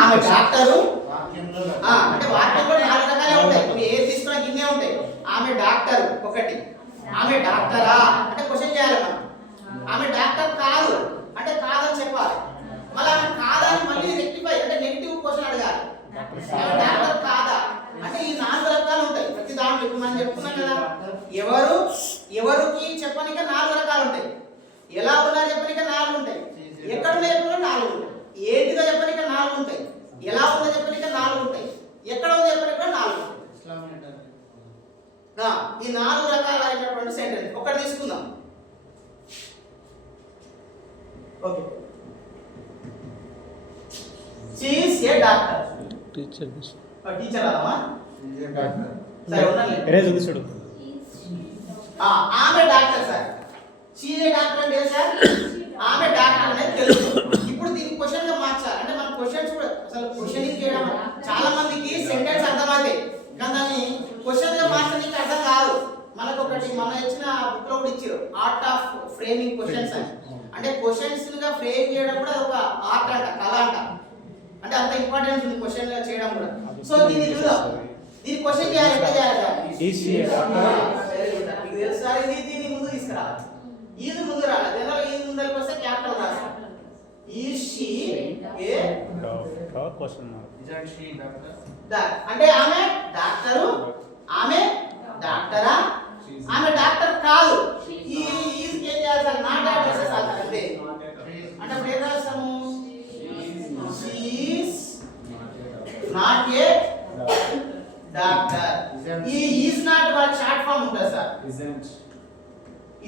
ఆమె డాక్టరు అంటే వాక్యం కూడా 4 రకాలే ఉంటాయి. నువ్వు ఏది తీసుకున్నా గిన్నే ఉంటాయి. ఆమె డాక్టర్ ఒకటి. ఆమె డాక్టరా అంటే క్వశ్చన్ చేయాలి మనం. ఆమె డాక్టర్ కాదు అంటే కాదని చెప్పాలి. మళ్ళీ ఆమె కాదని మళ్ళీ రెక్టిఫై అంటే నెగిటివ్ క్వశ్చన్ అడగాలి. ఆమె డాక్టర్ కాదా అంటే ఈ 4 రకాలు ఉంటాయి ప్రతి దాంట్లో. ఇప్పుడు మనం చెప్పుకున్నాం కదా, ఎవరికి చెప్పనిక 4 రకాలు ఉంటాయి. ఎలా ఉన్నా చెప్పనిక 4 ఉంటాయి. ఎక్కడ లేకుండా 4 ఉంటాయి. ఏంటిదో చెప్పనిక 4 ఉంటాయి. ఎలా ఉందో చెప్పనిక 4 ఉంటాయి. ఎక్కడ ఉందో చెప్పనిక 4 ఉంటాయి. ఈ 4 రకాలైనటువంటి సెంటెన్స్ ఒకటి తీసుకుందాం. Okay, she is a doctor. Teacher అదమ్మా సరే ఉండండి. ఎరేజ్ ఉంది చూడు. ఆమె doctor sir. she is a doctor అంటే సార్ ఆమె డాక్టర్ అనేది తెలుసు. ఇప్పుడు దీన్ని క్వశ్చన్ గా మార్చాలి. అంటే మన క్వశ్చన్స్ కూడా అసలు క్వశ్చనింగ్ చేయడం చాలా మందికి సెంటెన్స్ అర్థమవుతాయి కానీ దాన్ని క్వశ్చన్ గా మార్చడానికి అర్థం కాదు. మనకు ఒకటి మన ఇచ్చిన బుక్ లో కూడా ఇచ్చారు, ఆర్ట్ ఆఫ్ ఫ్రేమింగ్ క్వశ్చన్స్ అని. అంటే క్వశ్చన్స్ గా ఫ్రేమ్ చేయడం కూడా ఒక ఆర్ట్ అంట, కళ అంట. అంటే అంత ఇంపార్టెన్స్ ఉంది క్వశ్చన్ గా చేయడం కూడా. సో దీన్ని చూద్దాం. దీన్ని క్వశ్చన్ చేయాలి, ఎట్లా చేయాలి సార్? మీకు తెలుసు సార్, దీన్ని ముందు తీసుకురావాలి. ఇది ముందు రావాలి. జనరల్ ఈ ముందరికి వస్తే క్యాపిటల్ రాస్తాం. Is she A question mark. అంటే ఆమె డాక్టరు, ఆమె డాక్టరా, ఆమె డాక్టర్ కాదు. ఈ ఈజ్ ఏం చేయాలి సార్? నాట్ యాడ్ చేసేసాలి అంటే అప్పుడు ఏం రాస్తాము? She is not a doctor. ఈ ఈజ్ నాట్ వాళ్ళ షార్ట్ ఫామ్ ఉంటుంది సార్.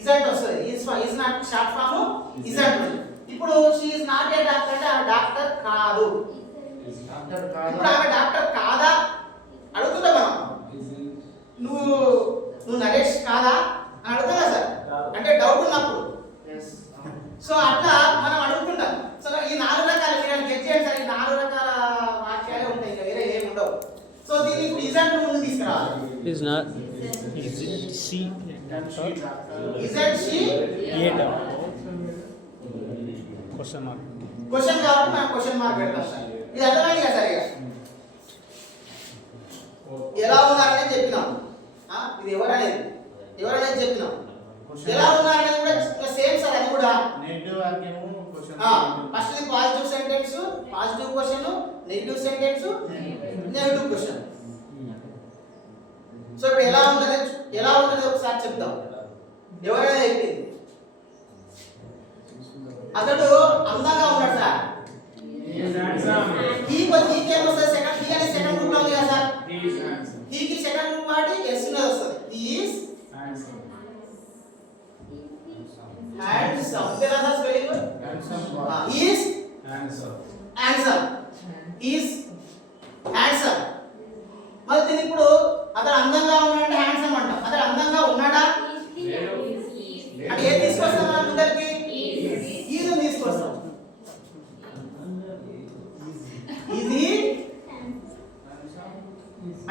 ఇజంట్ వస్తుంది. Is not short form isn't. ఇప్పుడు she is not a doctor అంటే ఆమె డాక్టర్ కాదు. ఇప్పుడు ఆమె డాక్టర్ కాదా అడుగుతుందా మనం? నువ్వు నరేష్ కాదా అని అడుగుతున్నా సార్. అంటే డౌట్ ఉన్నప్పుడు. సో అట్లా మనం అడుగుతుంటాం. సో ఈ 4 రకాలు మీరు గెట్ చేయండి సార్. ఈ 4 రకాల వాక్యాలే ఉంటాయి, ఇంకా వేరే ఏమి ఉండవు. సో దీన్ని ఇప్పుడు ఇజంట్ ముందు తీసుకురావాలి. Is not is it she isn't she A question mark. Question కాబట్టి మనం క్వశ్చన్ మార్క్ పెడతాం సార్. ఇది అర్థమైంది కదా సార్? ఇక ఎలా ఉన్నారనేది చెప్పినాం. ఇది ఎవరనేది చెప్పినాం. ఎలా ఉన్నారనేది కూడా సేమ్ సార్. అది కూడా నెగటివ్ వాక్యము క్వశ్చన్. ఫస్ట్ ఇది positive sentence, positive question, negative sentence, negative question. So ఇప్పుడు ఎలా ఉందనేది ఒకసారి చెప్తాం. ఎవరైనా చెప్పింది అతడు అందంగా ఉన్నాడు సార్. సెకండ్ గ్రూప్ లో ఉంది కదా సార్. హీకి సెకండ్ గ్రూప్ వాటి ఎస్ ఉన్నది వస్తుంది. Is handsome. ఎలా sir spelling? Is handsome. Is handsome. మరి దీని ఇప్పుడు అతడు అందంగా ఉన్నాడంటే హ్యాండ్సమ్ అంటాం. అతడు అందంగా ఉన్నాడా అంటే ఏం తీసుకొస్తాం మనం ముందరికి? ఈజ్ తీసుకొస్తాం. ఇది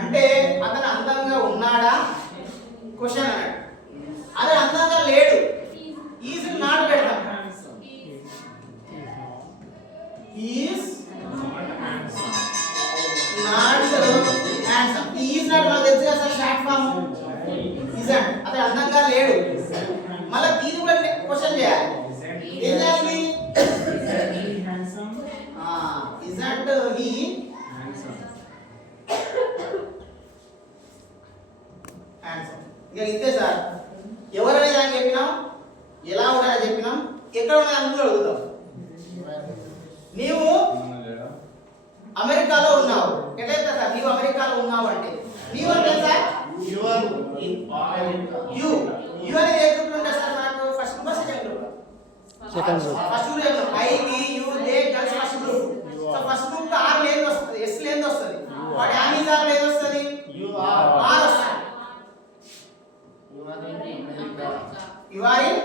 అంటే అతను అందంగా ఉన్నాడా క్వశ్చన్ అన్నాడు. అతను అందంగా లేడు, ఈజ్ నాట్ పెడతాం. Is not handsome. Is not మనకు తెలుసు కదా సార్, షార్ట్ ఫామ్ ఇజంట్. అతను అందంగా లేడు. మళ్ళీ దీని కూడా క్వశ్చన్ చేయాలి. ఏం చేయాలి? Isn't he handsome. ఇక ఇంతే సార్. ఎవరనే దాన్ని చెప్పినాం, ఎలా ఉన్నారని చెప్పినాం, ఎక్కడ ఉన్నది అందులో అడుగుతాం. నీవు అమెరికాలో ఉన్నావు. ఎట్లయితే సార్ నీవు అమెరికాలో ఉన్నావు అంటే నీవు అంటే సార్ యు అనేది ఏ గ్రూప్ లో ఉంటుంది సార్? మనకు first group second group? Second group. First group చెప్తాం. ఐ వి యు దే కలిసి first group. So first group లో ఆర్ లేని వస్తుంది, ఎస్ లేని వస్తుంది. వాటి ఆర్ లేని వస్తుంది, ఆర్ వస్తుంది. యు ఆర్ ఇన్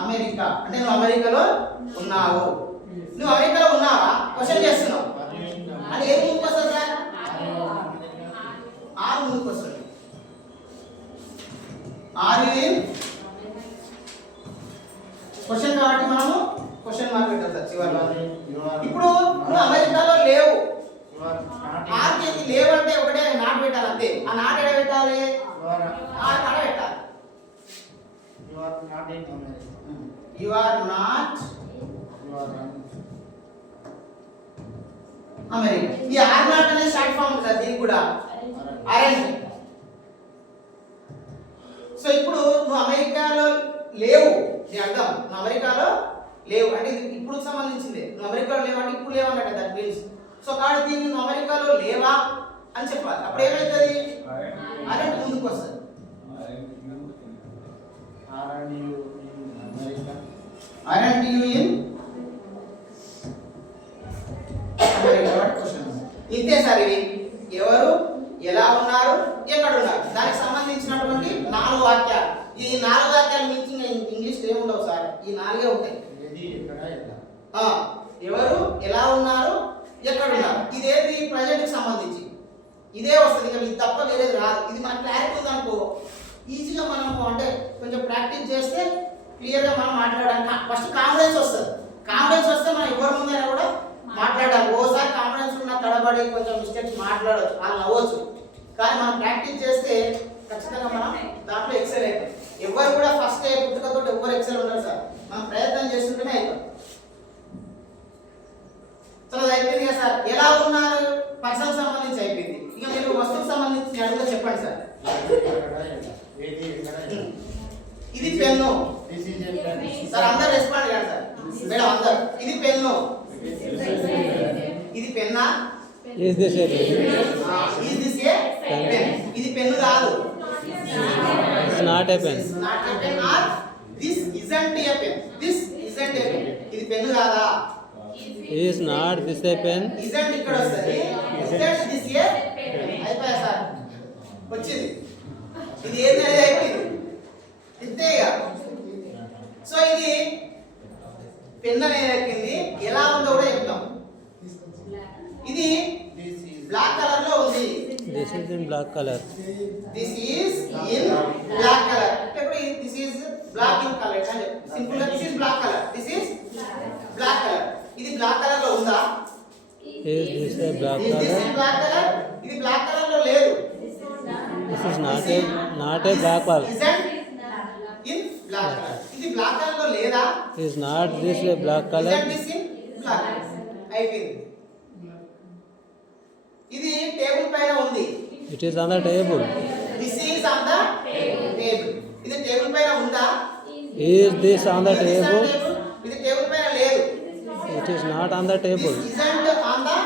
అమెరికా అంటే నువ్వు అమెరికాలో ఉన్నావు. నువ్వు అమెరికాలో ఉన్నావా క్వశ్చన్ చేస్తున్నావు. అది ఏం ముందుకు వస్తుంది సార్? ఆర్ ముందుకు వస్తుంది. ఆర్ యు ఇన్ క్వశ్చన్ కాబట్టి మనము క్వశ్చన్ మార్క్ పెట్టాలి సార్ చివరిలో. You are ఇప్పుడు నువ్వు అమెరికాలో లేవు, You are not ఆర్కేకి లేవు అంటే ఒకటే నాట్ పెట్టాలి అంతే. ఆ నాట్ ఎక్కడ పెట్టాలి? ఆ కాడ పెట్టాలి. You are not in America. You are not You are not. America. ఈ ఆర్ నాట్ అనే షార్ట్ ఫామ్ ఉంది సార్ దీనికి కూడా, అరెంట్. సో ఇప్పుడు నువ్వు అమెరికాలో లేవు, నీ అర్థం నువ్వు అమెరికాలో లేవు అంటే ఇది ఇప్పుడు సంబంధించింది. నువ్వు అమెరికాలో లేవు అంటే ఇప్పుడు లేవు అన్నట్టు దట్ మీన్స్. సో కాబట్టి దీన్ని నువ్వు అమెరికాలో లేవా అని చెప్పాలి. అప్పుడు ఏమవుతుంది? అరెంట్ ముందుకు వస్తుంది. Are you in America? Aren't you in America question. ఇంతే సార్ ఇవి. ఎవరు, ఎలా ఉన్నారు, ఎక్కడ ఉన్నారు దానికి సంబంధించినటువంటి 4 వాక్యాలు. ఈ 4 వాక్యాలు మించి ఇంగ్లీష్ ఏముండవు సార్, ఈ 4 ఉంటాయి. ఏది ఎక్కడ ఎలా? ఎవరు, ఎలా ఉన్నారు, ఎక్కడ ఉన్నారు. ఇదేది ప్రజెంట్ కి సంబంధించి ఇదే వస్తుంది. ఇక ఇది తప్ప వేరేది రాదు. ఇది మనకు క్లారిటీ ఉందనుకో ఈజీగా మనము అంటే కొంచెం ప్రాక్టీస్ చేస్తే క్లియర్ గా మనం మాట్లాడడానికి ఫస్ట్ కాన్ఫిడెన్స్ వస్తుంది. కాన్ఫిడెన్స్ వస్తే మనం ఎవరి ముందైనా కూడా మాట్లాడాలి. ఓసారి కాన్ఫిడెన్స్ ఉన్న తడబడి కొంచెం మిస్టేక్స్ మాట్లాడవచ్చు, వాళ్ళు నవ్వచ్చు. కానీ మనం ప్రాక్టీస్ చేస్తే ఖచ్చితంగా మనం దాంట్లో ఎక్సెల్ అవుతాం. ఎవరు కూడా ఫస్ట్ పుట్టుకతో ఎవరు ఎక్సెల్ ఉండరు సార్, మనం ప్రయత్నం చేస్తుంటేనే అవుతాం. సో అది అయిపోయింది కదా సార్. ఎలా ఉన్నారు పర్సన్ సంబంధించి అయిపోయింది. ఇక మీరు వస్తువుకు సంబంధించి అడుగుతా చెప్పండి సార్. ఏది ఎక్కడ ఎలా? ఇది pen This is a pen. Sir, అందరు రెస్పాండ్ కాదు సార్ మేడం అందరు. ఇది పెన్ను, ఇది Penna, Is this a pen? Is this a pen. ఇది పెన్ను కాదు, It's not a pen. Not a pen or this isn't a pen. This isn't a pen. ఇది pen కాదా? Is not this a pen? Isn't ఇక్కడ వస్తది. Isn't this ఏ అయిపోయా sir, వచ్చింది. ఇది ఏది అనేది అయిపోయింది ఇంతే ఇక. సో ఇది పెన్ అనేది అయిపోయింది. ఎలా ఉందో కూడా చెప్తాం. ఇది This is బ్లాక్ కలర్ లో ఉంది. This is in black color. This is in black colour. ఇప్పుడు this is black in colour అంటే సింపుల్ గా this is black colour, this is black colour. ఇది బ్లాక్ కలర్ లో ఉందా? Is this a black this color? Is black colour. ఇది black colour లో లేదు. This is not a black color. Isn't in black colour. ఇది black colour లో లేదా? Is not this a black isn't color? This in black అయిపోయింది. ఇది table పైన ఉంది. It is on the table. This is on the table. ఇది table పైన ఉందా? Is this on the This is on table? table. ఇది table పైన లేదు. It is not on the table. This isn't on the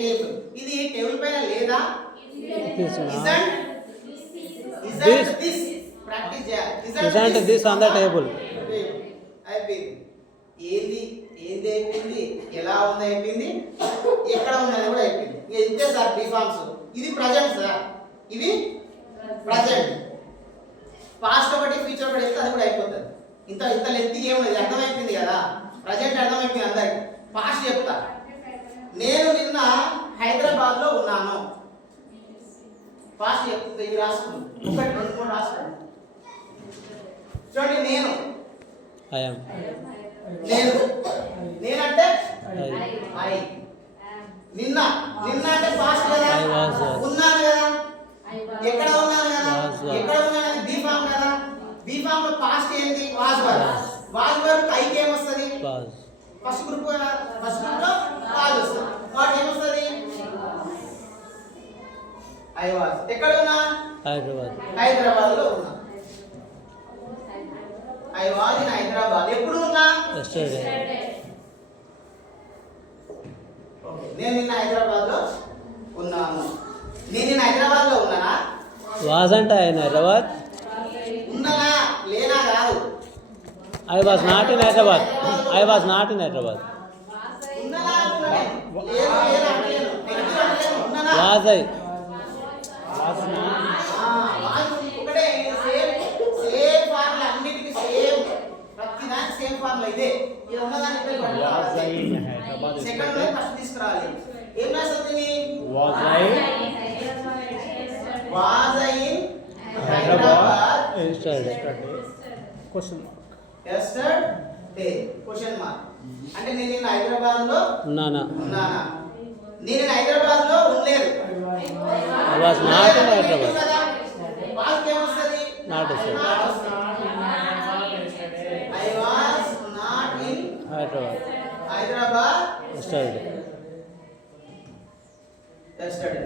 table. ఇది table పైన లేదా? It is not. Isn't this practice చేయాలి. Isn't this on the table? అయిపోయింది. ఏంది ఏంది అయిపోయింది, ఎలా ఉంది అయిపోయింది, ఎక్కడ ఉన్నది కూడా అయిపోయింది. ఇక ఇంతే సార్ డిఫార్మ్స్. ఇది ప్రజెంట్ సార్, ఇవి ప్రజెంట్. పాస్ట్ ఒకటి ఫ్యూచర్ ఒకటి ఇస్తే అది కూడా అయిపోతుంది. ఇంత ఇంత లెంత్ ఏముంది, అర్థమైపోయింది కదా. ప్రజెంట్ అర్థమైపోయింది అందరికి. పాస్ట్ చెప్తా. నేను నిన్న హైదరాబాద్ లో ఉన్నాను. పాస్ట్ చెప్తుంది. ఇవి రాసుకున్నాను. 1 2 3 రాసుకున్నాను. చూడండి, నేను I am. నేను నేనంటే I. ఐ. నిన్న నిన్న అంటే పాస్ట్ కదా. I was. ఉన్నాను కదా. ఎక్కడ ఉన్నాను కదా. Was. ఎక్కడ ఉన్నాను బి ఫామ్ కదా. బి ఫామ్ లో పాస్ట్ ఏంది? Was were. వాస్ వర్ ఐకి ఏమొస్తది? Was. ఫస్ట్ గ్రూప్ లో వాస్ వస్తుంది. వాట్ ఏమొస్తది? I was. ఎక్కడ ఉన్నా? Hyderabad. హైదరాబాద్ లో ఉన్నా. I was in Hyderabad. ఎప్పుడు ఉన్నా? Yesterday. నేను నిన్న హైదరాబాద్ లో ఉన్నాను. నేను నిన్న హైదరాబాద్ లో ఉన్నానా? Wasn't I in Hyderabad? ఉన్నానా లేనా కాదు. I was not in Hyderabad. I was not in Hyderabad. ఉన్నానా అంటున్నాను. లేదు లేదు అంటలేను. నెగటివ్ అంటలేను. ఉన్నానా? Was I? వాస్ ఒకటే సేమ్ సేమ్ ఫార్ములా అన్నిటికీ సేమ్. ప్రతి దానికి సేమ్ ఫార్ములా ఇదే. ఇది ఉన్నదాన్ని ఇద్దరు Was I in Hyderabad second లో yesterday? ఫస్ట్ తీసుకురావాలి. ఏం రాస్తుంది? Was I was I in Hyderabad Hyderabad yesterday? Question mark. Day question mark. అంటే నేను హైదరాబాద్ లో ఉన్నానా? ఉన్నానా? నేను హైదరాబాద్ లో ఉండలేదు. I was not in Hyderabad. Was ఏమొస్తది? నాట్ వస్తుంది. I was not in Hyderabad Hyderabad yesterday.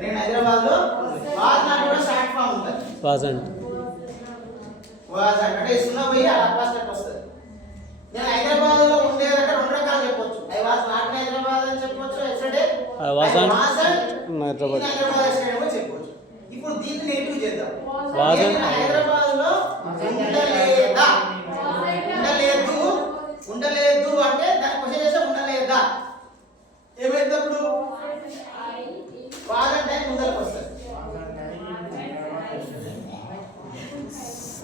నేను హైదరాబాద్ లో వాస్ నాట్ కూడా షార్ట్ ఫామ్ ఉంటుంది. వాజంట్. వాస్ అంటే సున్నా పోయి అలా ఫస్ట్ వస్తుంది. నేను హైదరాబాద్ లో ఉండేదంటే రెండు రకాలు చెప్పొచ్చు. I was not in Hyderabad అని చెప్పొచ్చు. Yesterday I wasn't Hyderabad yesterday కూడా చెప్పొచ్చు. ఇప్పుడు దీన్ని నెగిటివ్ చేద్దాం. వాజంట్ నేను హైదరాబాద్ లో ఉండలేదా? ఉండలేదు అంటే దాని క్వశ్చన్ చేస్తే ఉండలేదా ఏమైంది? అప్పుడు వాజంట్ అయి ముందరకు వస్తుంది.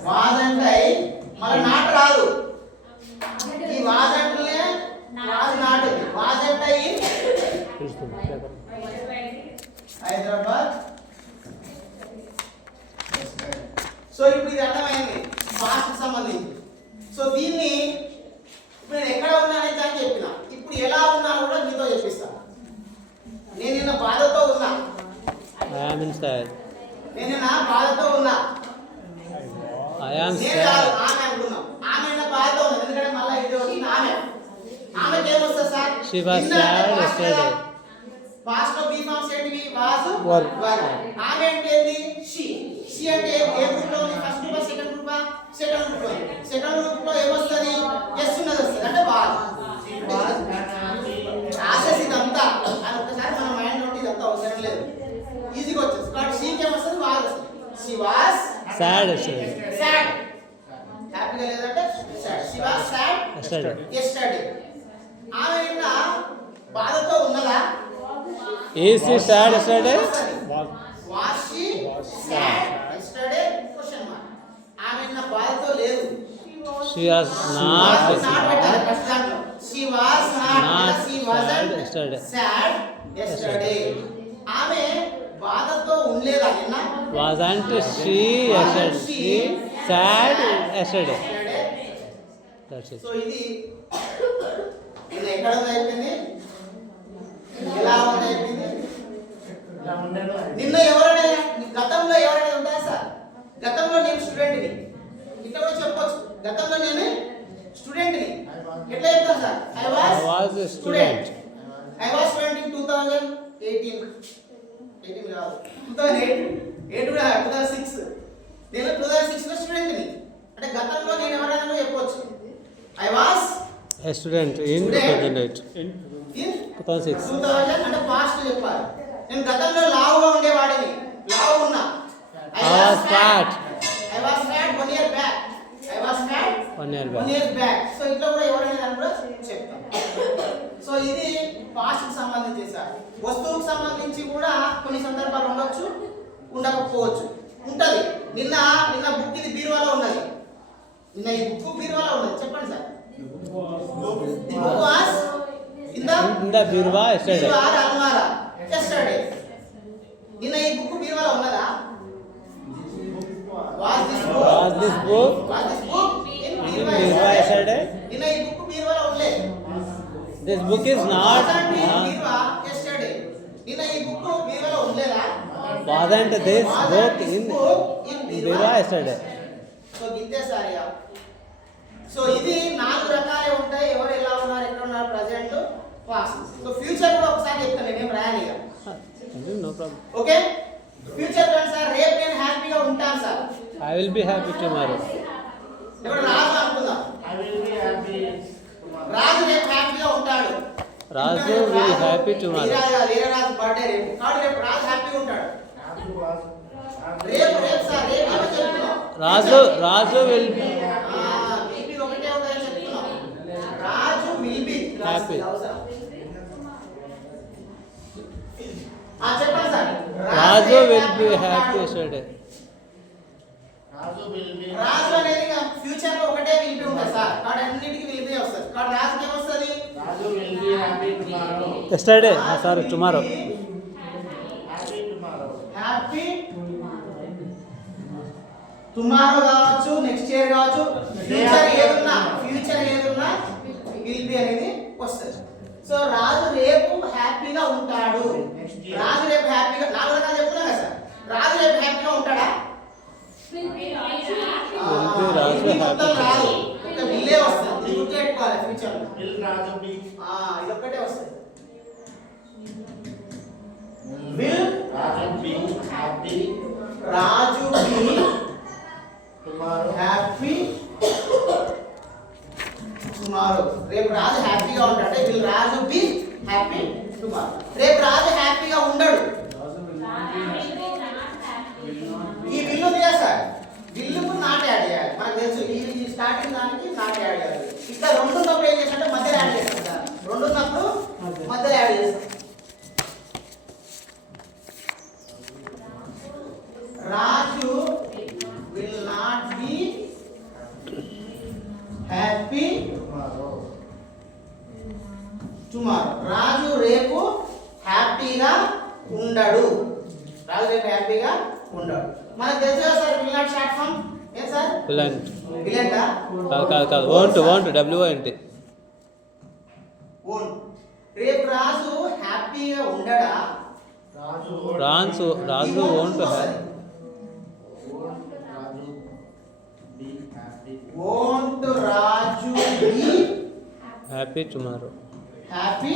వాజంట్ అయి మళ్ళీ నాట్ రాదు. ఈ వాజంట్లే వాజ్ నాట్ ఉంది. వాజంట్ అయి హైదరాబాద్. సో ఇప్పుడు ఇది అర్థమైంది పాస్ట్ సంబంధించి. సో దీన్ని ఇప్పుడు నేను ఎక్కడ ఉన్నానని దాన్ని చెప్పిన. ఇప్పుడు ఎలా ఉన్నాను కూడా మీతో చెప్పిస్తాను. నేను నిన్న బాధతో ఉన్నా. I am in sad. నేను నిన్న బాధతో ఉన్నా. ఐ యామ్ నేను కాదు, సాడ్. ఆమె అనుకున్నాం. ఆమె నిన్న బాధతో ఉంది. ఎందుకంటే మళ్ళీ ఇది వచ్చింది ఆమె. ఆమెకి ఏమొస్తుంది sir? She was sad yesterday. Past లో బీ ఫార్మ్స్ ఏంటివి? Was Were. వర్. ఆమె అంటే ఏంటి? షీ. షీ అంటే ఏ గ్రూప్ లో ఉంది? First group second group second group లో. సెకండ్ గ్రూప్ లో ఏమొస్తుంది? ఎస్ ఉన్నది వస్తుంది. అంటే వాస్. ప్రాసెస్ ఇదంతా అని ఒకసారి మన మైండ్ లో ఇదంతా అవసరం లేదు. ఈజీగా వచ్చేది. కాబట్టి షీకి ఏమొస్తుంది? వాస్ వస్తుంది. She was sad yesterday. Sad. హ్యాపీగా లేదంటే sad. She was sad Yesterday. yesterday. ఆమె నిన్న బాధతో ఉన్నదా? Is she sad yesterday? Was she sad yesterday? Question mark. ఆమె నిన్న బాధతో లేదు. She was not పెట్టాలి. She was not. She wasn't yesterday. sad yesterday. ఆమె బాధతో ఉండలేదా నిన్న? Wasn't she yesterday? She sad yesterday. That's it. So ఇది నిన్న ఎక్కడ ఉంది అయిపోయింది? ఎలా ఉంది అయిపోయింది? నిన్న ఎవరైనా గతంలో ఎవరైనా ఉంటారా సార్? గతంలో నేను స్టూడెంట్ని. ఇక్కడ కూడా చెప్పొచ్చు గతంలో నేను స్టూడెంట్ని. ఎట్లా చెప్తాను sir? I I was was a student. I was student in 2018. 18 కాదు 2008. 8 కూడా 2006. నేను 2006 లో స్టూడెంట్ని. అంటే గతంలో నేను ఎవరైనా చెప్పొచ్చు. I was A student in 2008. In 2006. 2000 అంటే పాస్ట్ చెప్పాలి. నేను గతంలో లావుగా ఉండేవాడిని. లావు ఉన్నా. I was fat. I was fat 1 year back. I was fat 1 year 1 back. year back. So ఇట్లా కూడా ఎవరైనా దాన్ని కూడా చెప్తాం. సో ఇది పాస్ట్ కి సంబంధించి సార్. వస్తువుకు సంబంధించి కూడా కొన్ని సందర్భాలు ఉండొచ్చు, ఉండకపోవచ్చు. ఉంటది. నిన్న బుక్ ఇది బీరువాలో ఉన్నది. నిన్న ఈ బుక్ బీరువాలో ఉన్నది. చెప్పండి sir. The book was in the bureau yesterday. almara yesterday. నిన్న ఈ బుక్ బీరువాలో ఉన్నదా? Was this book in bureau yesterday? నిన్న ఈ బుక్ బీరువాలో ఉండలేదు. This book is not. yesterday. నిన్న ఈ బుక్ బీరువాలో ఉండలేదా? Wasn't this book in bureau yesterday? So గిద్దే సారియా. సో ఇది 4 రకాలే ఉంటాయి. ఎవరు ఎలా ఉన్నారు, ఎక్కడ ఉన్నారు, ప్రెజెంట్, పాస్ట్. సో ఫ్యూచర్ కూడా ఒకసారి చెప్తాను. నేనేం రాయాలి ఇక. No problem. Okay. Future plan sir. రేపు నేను హ్యాపీగా ఉంటాను sir. I will be happy tomorrow. ఇప్పుడు రాజు అనుకుందాం. రాజు రేపు హ్యాపీగా ఉంటాడు. Raju will happy tomorrow. వేరే రాజు బర్త్డే రేపు. కాబట్టి రేపు రాజు హ్యాపీగా ఉంటాడు. రేపు సార్ రేపు ఏమో చెప్తున్నాం. Raju will బీపీ ఒకటే ఉందని చెప్తున్నాం. రాజు విల్ బి Happy. చెప్పండి sir. Raju will be happy yesterday. రాజు అనేది ఫ్యూచర్ లో ఒకటే విల్ బి ఉంటుంది సార్. కాబట్టి అన్నిటికీ విల్ బి వస్తుంది. కాబట్టి రాజుకి ఏమొస్తుంది? Yesterday. Sorry, tomorrow. Happy tomorrow కావచ్చు, నెక్స్ట్ ఇయర్ కావచ్చు. ఫ్యూచర్ ఏదున్నా బి అనేది వస్తుంది. సో రాజు రేపు హ్యాపీగా ఉంటాడు. రాజు రేపు హ్యాపీగా 4 రకాలు చెప్తున్నా కదా సార్. రాజు రేపు హ్యాపీగా ఉంటాడా? ఇది మొత్తం రాదు, ఒక విల్లే వస్తుంది. ఇది గుర్తుపెట్టుకోవాలి ఫ్యూచర్ లో. విల్ రాజు బి ఇది ఒక్కటే వస్తుంది. Will Raju be happy Raju B tomorrow happy tomorrow. రేపు రాజు హ్యాపీగా ఉంటాడు. Will Raju be happy tomorrow. రేపు రాజు హ్యాపీగా ఉండడు. ఈ విల్లు ఉంది కదా సార్, విల్లుకు నాట్ యాడ్ చేయాలి. మనకు తెలుసు ఈ స్టార్టింగ్ దానికి నాట్ యాడ్ చేయాలి. ఇక్కడ 2 ఉన్నప్పుడు ఏం చేస్తామంటే మధ్యలో యాడ్ చేస్తాం సార్. 2 ఉన్నప్పుడు మధ్యలో యాడ్ చేస్తాం. రాజు will not be happy tomorrow. రాజు రేపు హ్యాపీగా ఉండడు. రాజు రేపు హ్యాపీగా ఉండడు. మనకు తెలుసు కదా sir will not short form ఏం సార్? విలెంట్. విలెంటా? కాదు won't WONT. won't. రేపు రాజు హ్యాపీగా ఉండడా? రాజు రాజు won't have. Raju be happy won't Raju be happy tomorrow. Happy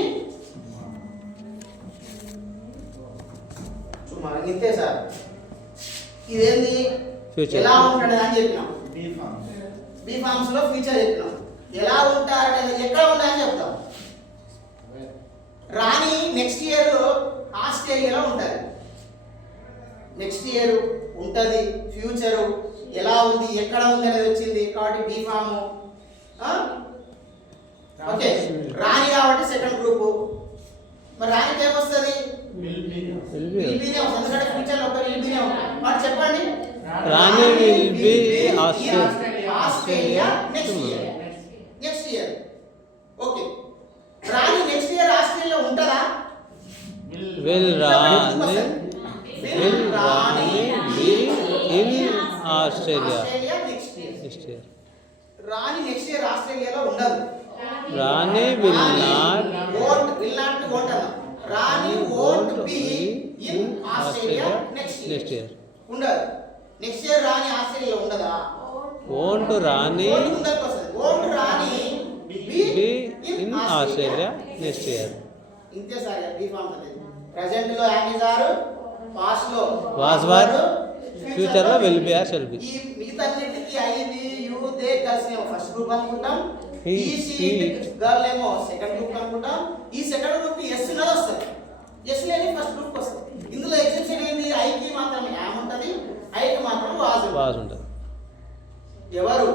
tomorrow. ఇంతే సార్. ఇదేంది Future. ఎలా ఉంటాడు అని చెప్పినాం. బి ఫామ్ బి ఫార్మ్స్ లో ఫ్యూచర్ చెప్పినాం. ఎలా ఉంటారు అనేది ఎక్కడ ఉంటాయని చెప్తాం. రాణి నెక్స్ట్ ఇయర్ ఆస్ట్రేలియాలో ఉంటుంది. నెక్స్ట్ ఇయర్ ఉంటుంది. ఫ్యూచర్ ఎలా ఉంది ఎక్కడ ఉంది అనేది వచ్చింది కాబట్టి బి ఫామ్. ఓకే, రాణి కాబట్టి సెకండ్ గ్రూప్. మరి రాణికి ఏమొస్తుంది? విల్ బి విల్బీనే వస్తుంది. ఎందుకంటే ఫ్యూచర్ లో ఒక విల్బీనే ఉంటుంది. మరి చెప్పండి. రాణి will be Australia next year. Next year okay. Rani next year Australia ఉంటుందా? will Rani be in Australia next year. next year. Rani next year ఆస్ట్రేలియాలో ఉండదు. రాణి will not won't be అన్న. రాణి won't be in Australia next next year. year. ఉండదు. Next year రాణి ఆస్ట్రేలియాలో ఉండదా? won't Rani won't ముందరికి వస్తుంది. won't Rani be in Australia next year. ఇంతే sir B form అనేది. ప్రెజెంట్ లో యాజ్ ఆర్, పాస్ట్ లో Was were, future లో will be or shall be. ఈ మిగతాన్నిటికి I we you they girls ఏమో ఫస్ట్ గ్రూప్ అనుకుంటాం. He, ఈ షీ it. గర్ల్ ఏమో సెకండ్ గ్రూప్ అనుకుంటాం. ఈ సెకండ్ గ్రూప్ కి ఎస్ ఉన్నది వస్తుంది. ఎస్ లేని ఫస్ట్ గ్రూప్ వస్తుంది. ఇందులో ఎగ్జెప్షన్ ఏంది? ఐ కి మాత్రం యామ్ ఉంటది, ఐ కి మాత్రం వాజ్ ఉంటది. Was ఉంటుంది. ఎవరు,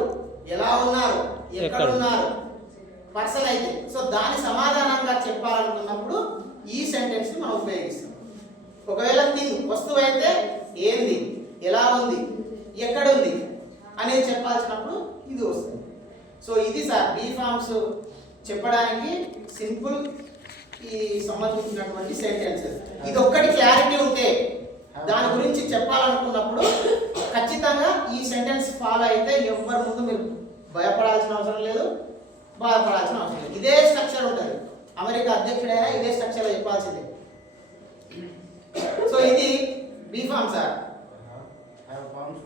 ఎలా ఉన్నారు, ఎక్కడ ఎక్కడ ఉన్నారు పర్సన్ అయితే. సో దాని సమాధానంగా చెప్పాలనుకున్నప్పుడు ఈ సెంటెన్స్ ని మనం ఉపయోగిస్తాం. ఒకవేళ థింగ్ వస్తువు అయితే ఏంది, ఎలా ఉంది, ఎక్కడ ఉంది అనేది చెప్పాల్సినప్పుడు ఇది వస్తుంది. సో ఇది సార్ బి ఫార్మ్స్ చెప్పడానికి సింపుల్ ఈ సంబంధించినటువంటి సెంటెన్సెస్. ఇది ఒక్కటి క్లారిటీ ఉంటే దాని గురించి చెప్పాలనుకున్నప్పుడు ఖచ్చితంగా ఈ సెంటెన్స్ ఫాలో అయితే ఎవ్వరి ముందు మీరు భయపడాల్సిన అవసరం లేదు, బాధపడాల్సిన అవసరం లేదు. ఇదే స్ట్రక్చర్ ఉంటుంది. అమెరికా అధ్యక్షుడైనా ఇదే స్ట్రక్చర్లో చెప్పాల్సిందే. సో ఇది be form sir. Have forms